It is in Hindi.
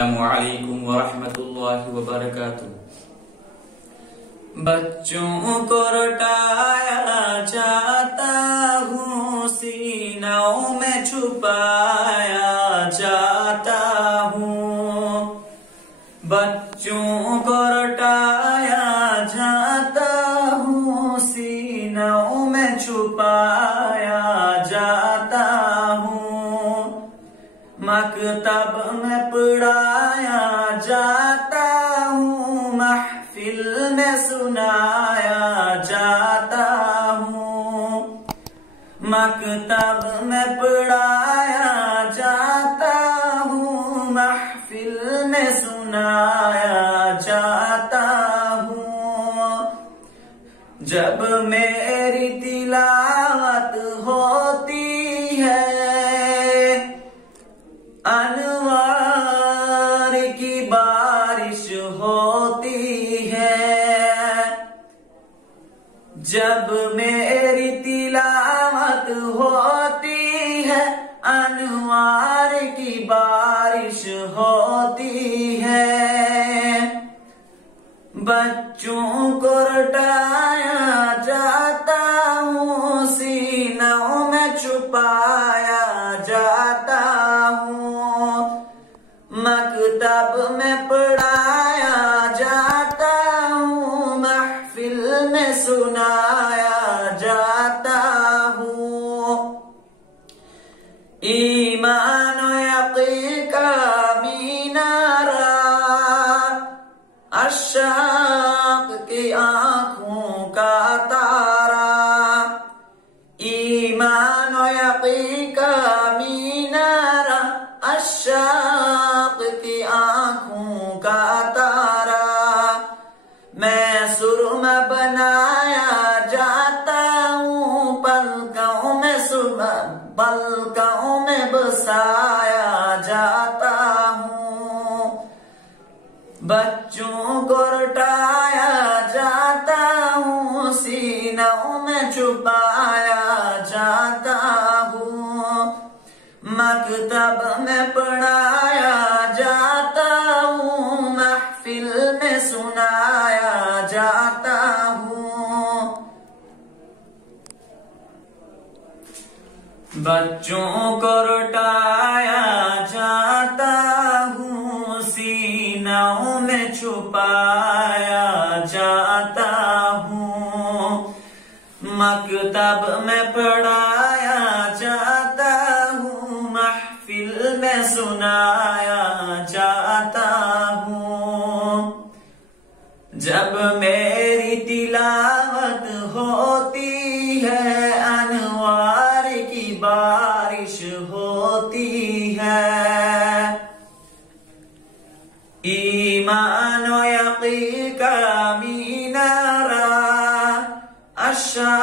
अस्सलामुअलैकुम वरहमतुल्लाहि वबरकातुह। बच्चों को रटाया जाता हूँ, सीनों में छुपाया जाता हूँ। बच्चों को रटाया जाता हूँ, सीनों में छुपाया जाता हूँ। मकतब में पढ़ाया जाता हूँ, महफिल में सुनाया जाता हूँ। मकतब में पढ़ाया जाता हूँ, महफिल में सुनाया जाता हूँ। जब मेरी तिलावत होती है, अनवार की बारिश होती है। जब मेरी तिलावत होती है, अनवार की बारिश होती है। बच्चों को रटाया जाता हूँ, सीनों में छुपाया जाता हूँ। मकतब में पढ़ाया जाता हूँ, महफिल में सुनाया जाता हूँ। ईमान यकीन का मीनारा, अशाक की आंखों का तारा। ईमान यकीन का मीनारा, अशाक की आंखों का तारा। मैं सुरमा बनाया जाता हूँ, पलकों में सुबह पलकों में बसाया जाता हूँ। बच्चों को रटाया जाता हूँ, सीनों में छुपाया जाता हूँ। मकतब में पढ़ाया जाता हूँ, महफिल में सुनाया जाता हूँ। बच्चों को रटाया जाता हूँ, सीनों में छुपाया जाता हूँ। मकतब में पढ़ाया जाता हूँ, महफिल में सुनाया जाता हूँ। जब मेरी तिलावत होती है, अनवार की बारिश होती है। ईमान व यकीन का मीनारा, अशा